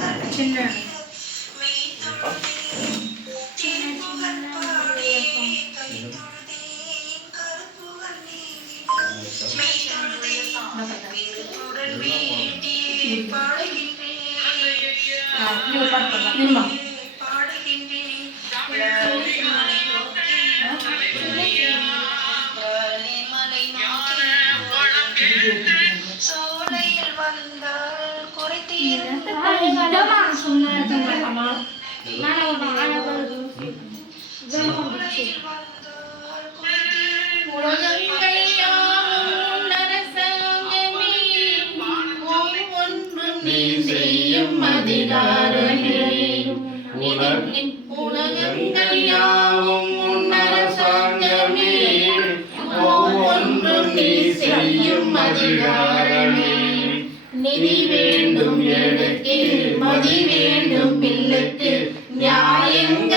அது சின்ன சோலையில் வந்தால் குறைத்தீர் உலகங்கள் யாவும் உன்னரசாங்கமே ஒவ்வொன்றும் நீ செய்யும் அதிகாரமே நிதி வேண்டும் ஏழைக்கு மதி வேண்டும் பிள்ளைக்கு நியாயங்கள்